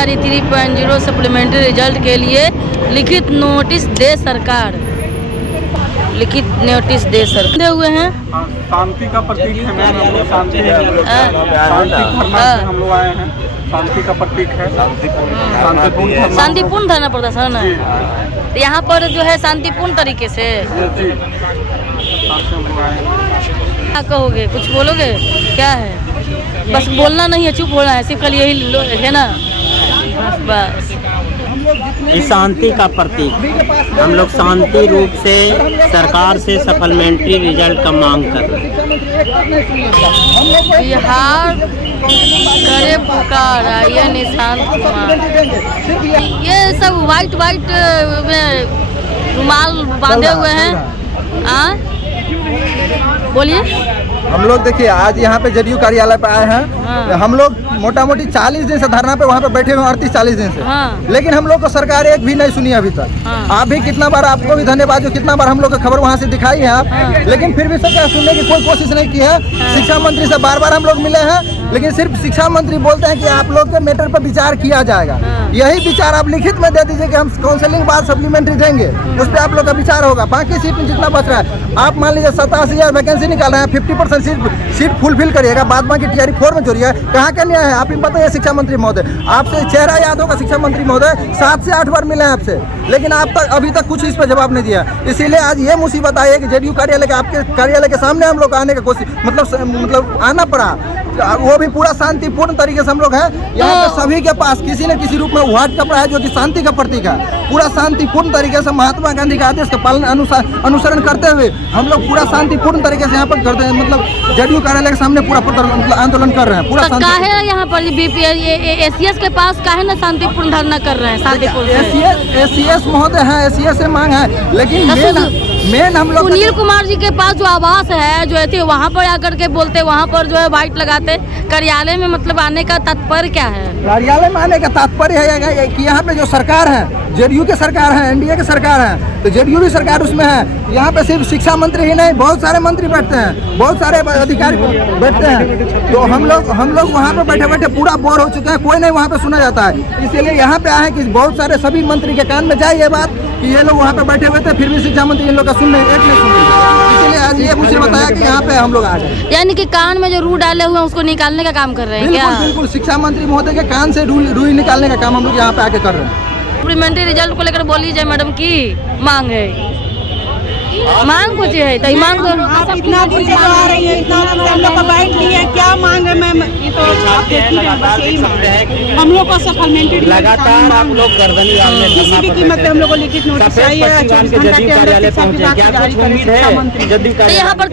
TRE 3.0 supplementary result के लिए लिखित नोटिस दे सरकार। लिखित नोटिस दे सर दे हुए हैं। शांति का प्रतीक है मैम, हम लोग शांति हम लोग आए हैं। शांति का प्रतीक है, शांतिपूर्ण धरना प्रदर्शन है। यहाँ पर जो है शांतिपूर्ण तरीके से क्या कहोगे, कुछ बोलोगे? क्या है, बस बोलना नहीं है, चुप होना है, सिर्फ कल यही है ना, बस। इस शांति का प्रतीक हम लोग शांति रूप से सरकार से सप्लीमेंट्री रिजल्ट का मांग कर रहे हैं। बिहार करे पुकार, ये निशांत कुमार, ये सब वाइट में रुमाल बांधे हुए हैं। बोलिए। हम लोग देखिए आज यहाँ पे जदयू कार्यालय पे आए हैं। हम लोग मोटा मोटी 40 दिन से धरना पे वहाँ पे बैठे हुए 38-40 दिन से। लेकिन हम लोग को सरकार एक भी नहीं सुनी अभी तक। आप भी कितना बार, आपको भी धन्यवाद जो कितना बार हम लोग को खबर वहाँ से दिखाई है आप, लेकिन फिर भी सरकार सुनने की कोई कोशिश नहीं की है। शिक्षा मंत्री से बार हम लोग मिले हैं, लेकिन सिर्फ शिक्षा मंत्री बोलते हैं कि आप लोग के मैटर पर विचार किया जाएगा। यही विचार आप लिखित में दे दीजिए कि हम काउंसलिंग बाद सप्लीमेंट्री देंगे, उस पर आप लोग का विचार होगा। बाकी सीट में जितना बच रहा है, आप मान लीजिए 87,000 वैकेंसी निकाल रहे हैं, 50% सीट फुलफिल करिएगा, बाद बाकी TRE 4 में जोड़िए। कहाँ का न्याय है आप ही बताइए शिक्षा मंत्री महोदय। आपसे चेहरा याद होगा शिक्षा मंत्री महोदय, 7 से 8 बार मिले हैं आपसे, लेकिन आप तक अभी तक कुछ इस पर जवाब नहीं दिया। इसीलिए आज ये मुसीबत आई है कि जदयू कार्यालय के, आपके कार्यालय के सामने हम लोग आने का कोशिश मतलब आना पड़ा, वो भी पूरा शांतिपूर्ण तरीके से हम लोग हैं। यहाँ पे सभी के पास किसी न किसी रूप में व्हाट कपड़ा है जो कि शांति का प्रतीक है। पूरा शांतिपूर्ण तरीके से महात्मा गांधी के आदेश का पालन अनुसरण करते हुए हम लोग पूरा शांतिपूर्ण तरीके से यहाँ पर करते हैं, मतलब जदयू कार्यालय के सामने पूरा आंदोलन कर रहे हैं। पूरा काहे यहाँ पर ACS के पास काहे ना शांतिपूर्ण धरना कर रहे हैं? शांतिपूर्ण ACS महोदय है, ACS से मांग है, लेकिन मेन हम लोग सुनील कुमार जी के पास जो आवास है जो थे, वहाँ पर आकर के बोलते, वहाँ पर जो है वाइट लगाते। कार्यालय में मतलब आने का तात्पर्य क्या है? कार्यालय में आने का तात्पर्य है कि यहाँ पे जो सरकार है, जदयू के सरकार है, NDA के सरकार है, तो जदयू भी सरकार उसमें है। यहाँ पे सिर्फ शिक्षा मंत्री ही नहीं, बहुत सारे मंत्री बैठते हैं, बहुत सारे अधिकारी बैठते हैं। तो हम लोग वहाँ पे बैठे पूरा बोर हो चुके हैं, कोई नहीं वहाँ पे सुना जाता है। इसीलिए यहाँ पे आए कि बहुत सारे सभी मंत्री के कान में जाए ये बात कि ये लोग वहाँ पे बैठे हुए थे, फिर भी शिक्षा मंत्री इन लोग का सुन नहीं सुन। इसीलिए आज ये मुझे बताया कि यहाँ पे हम लोग आ गए, यानी कि कान में जो रू डाले हुए हैं उसको निकालने का काम कर रहे हैं। क्या बिल्कुल शिक्षा मंत्री महोदय के कान से रूई निकालने का काम हम लोग यहाँ पे आके कर रहे हैं। सप्लीमेंट्री रिजल्ट को लेकर बोली जाए मैडम की मांग है, मांग कुछ है तो मांग दो। आप इतना दिन से आ रही है, इतना दिन से हम लोग का बैठ ली है, क्या मांग है मैम? ये तो आप देख ही रहे हैं, हम लोग का सप्लीमेंट्री लगातार आप लोग गर्दनी किसी भी कीमत पे हम लोग को लिखित नोटिस चाहिए। यहाँ पर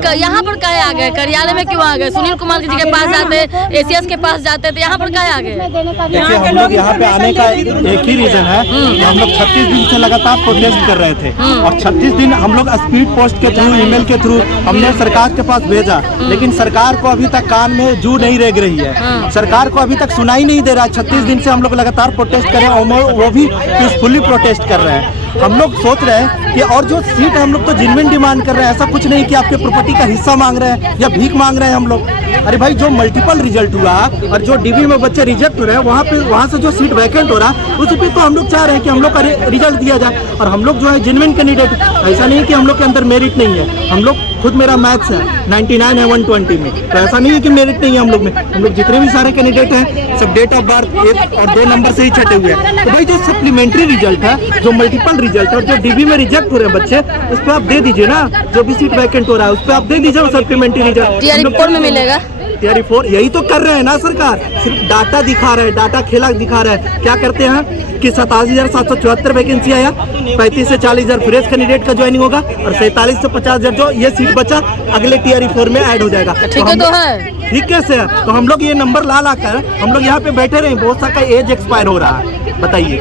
काहे आ गए? कार्यालय में क्यों आ गए? सुनील कुमार जी के पास जाते, ACS के पास जाते, तो यहाँ पर काहे आ गए? हम लोग यहाँ पे आने का एक ही रीजन है, हम लोग 36 दिन से लगातार प्रोटेस्ट कर रहे थे, और 36 दिन हम लोग स्पीड पोस्ट के थ्रू, ईमेल के थ्रू हमने सरकार के पास भेजा, लेकिन सरकार को अभी तक कान में जू नहीं रेंग रही है। सरकार को अभी तक सुनाई नहीं दे रहा। 36 दिन से हम लोग लगातार प्रोटेस्ट कर रहे हैं, और वो भी पीसफुली प्रोटेस्ट कर रहे हैं। हम लोग सोच रहे हैं कि और जो सीट है हम लोग तो जेन्युइन डिमांड कर रहे हैं, ऐसा कुछ नहीं कि आपके प्रॉपर्टी का हिस्सा मांग रहे हैं या भीख मांग रहे हैं हम लोग। अरे भाई, जो मल्टीपल रिजल्ट हुआ और जो DB में बच्चे रिजेक्ट हो रहे हैं, वहाँ से जो सीट वैकेंट हो रहा है उस पर तो हम लोग चाह रहे हैं कि हम लोग का रिजल्ट दिया जाए। और हम लोग जो है जेन्युइन कैंडिडेट, ऐसा नहीं है कि हम लोग के अंदर मेरिट नहीं है। हम लोग खुद, मेरा मैथ्स है 99 है 120 में, तो ऐसा नहीं है कि मेरिट नहीं है हम लोग में। हम लोग जितने भी सारे कैंडिडेट हैं सब डेट ऑफ बर्थ 1 और 2 नंबर से ही छटे हुए हैं। तो भाई जो सप्लीमेंट्री रिजल्ट है, जो मल्टीपल रिजल्ट है, और जो DB में रिजेक्ट हो रहे हैं बच्चे, उस पर आप दे दीजिए ना। जो भी सीट वैकेंट हो रहा है उस पर आप दे दीजिए सप्लीमेंट्री रिजल्ट। TRE 4 में मिलेगा। TRE 4 यही तो कर रहे हैं ना सरकार, सिर्फ डाटा दिखा रहे हैं, डाटा खेला दिखा रहे हैं। क्या करते हैं कि 87,774 वैकेंसी आया, 35 से 40,000 फ्रेश कैंडिडेट का ज्वाइनिंग होगा, और 47 से 50,000 जो ये सीट बचा अगले TRE 4 में ऐड हो जाएगा। ठीक है, तो है ठीक कैसे है? तो हम लोग ये नंबर ला कर हम लोग यहाँ पे बैठे रहे। बहुत सा का एज एक्सपायर हो रहा है, बताइए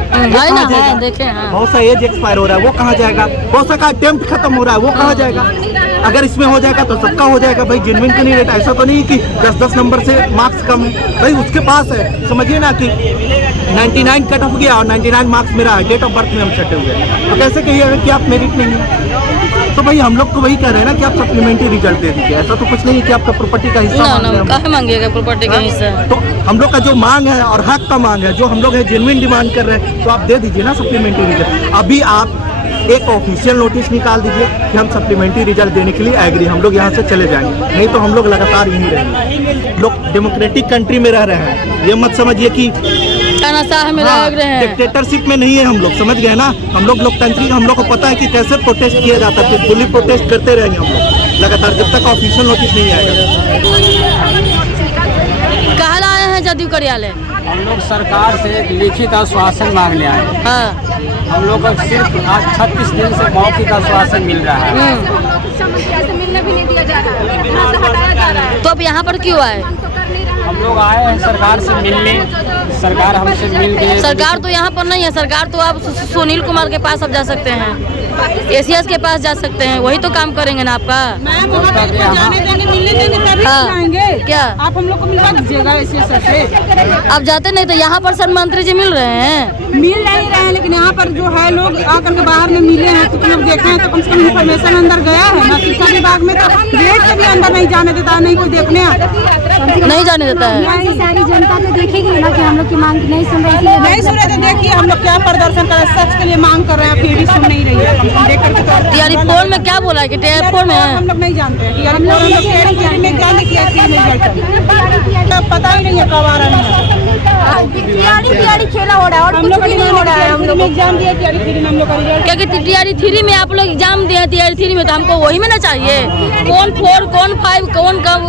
बहुत सा एज एक्सपायर हो रहा है, वो कहाँ जाएगा? बहुत सा का अटेम्प्ट खत्म हो रहा है, वो कहाँ जाएगा? अगर इसमें हो जाएगा तो सबका हो जाएगा भाई। जेन्युइन कैंडिडेट ऐसा तो नहीं कि 10-10 नंबर से मार्क्स कम है भाई, उसके पास है। समझिए ना कि 99 कट ऑफ गया और 99 मार्क्स मेरा है, डेट ऑफ बर्थ में हम छटे हुए हैं, तो कैसे कहिएगा कि आप मेरिट नहीं है? तो भाई हम लोग तो वही कह रहे हैं ना कि आप सप्लीमेंट्री रिजल्ट दे दीजिए। ऐसा तो कुछ नहीं है कि आपका प्रॉपर्टी का हिस्सा मांग रहे हैं। काहे मांगिएगा प्रॉपर्टी का हिस्सा? तो हम लोग का जो मांग है और हक का मांग है, जो हम लोग है जेन्युइन डिमांड कर रहे हैं, तो आप दे दीजिए ना सप्लीमेंट्री रिजल्ट। अभी आप एक ऑफिशियल नोटिस निकाल दीजिए कि हम सप्लीमेंट्री रिजल्ट देने के लिए एग्री, हम लोग यहाँ से चले जाएंगे, नहीं तो हम लोग लगातार यहीं रहेंगे। लोग डेमोक्रेटिक कंट्री में रह रहे हैं, ये मत समझिए कि डिक्टेटरशिप में नहीं है हम लोग, समझ गए ना। हम लोग लोकतांत्रिक, हम लोग को पता है कि कैसे प्रोटेस्ट किया जाता है, पीसफुली प्रोटेस्ट करते रहेंगे हम लोग लगातार जब तक ऑफिशियल नोटिस नहीं आएगा। कहाँ आए हैं जदयू कार्यालय? हम लोग सरकार से एक लिखित आश्वासन मांगने आए हैं। हाँ। हम लोग को सिर्फ आज 36 दिन से मौखिक आश्वासन मिल रहा है। मिलने भी नहीं दिया जा रहा है, यहाँ से हटाया जा रहा है। तो अब यहाँ पर क्यों आए? हम लोग आए हैं सरकार से मिलने, सरकार हमसे मिल गई। सरकार तो यहाँ पर नहीं है, सरकार तो आप सुनील कुमार के पास अब जा सकते हैं, एसीएस के पास जा सकते हैं, वही तो काम करेंगे ना आपका। मैम जाने देंगे, मिलने देंगे तभी आएंगे। क्या आप हम लोग को मिलवा दीजिएगा एसीएस से? आप जाते नहीं तो यहाँ पर सर मंत्री जी मिल रहे हैं? मिल नहीं रहे हैं, लेकिन यहाँ पर जो है लोग आकर के बाहर में मिले हैं, तो लोग देखे हैं तो कम से कम इन्फॉर्मेशन अंदर गया है ना। शिक्षा विभाग में तो गेट से भी अंदर नहीं जाने देता, नहीं कोई देखने आता, नहीं जाने देता है। सारी जनता तो देखेगी ना कि हम लोग की मांग नहीं सुन रही है। नहीं सुन रहे तो देखिए हम लोग क्या प्रदर्शन कर रहे हैं, सच के लिए मांग कर रहे हैं, फिर भी सुन नहीं रही है। टीआरपी फोन में क्या बोला है कि टीआरपी फोन में हम लोग नहीं जानते हैं। टीआरपी फोन हम लोग में क्या लिखा है पता ही नहीं है कब आ रहा है। खेला हो रहा है और हम लोग नहीं हो रहा है। हम लोग एग्जाम दिए टीआरपी में, हम लोग का रिजल्ट क्योंकि टीआरपी 3 में आप लोग एग्जाम दिए, टीआरपी 3 में तो हमको वही में ना चाहिए। कौन 4 कौन 5 कौन कब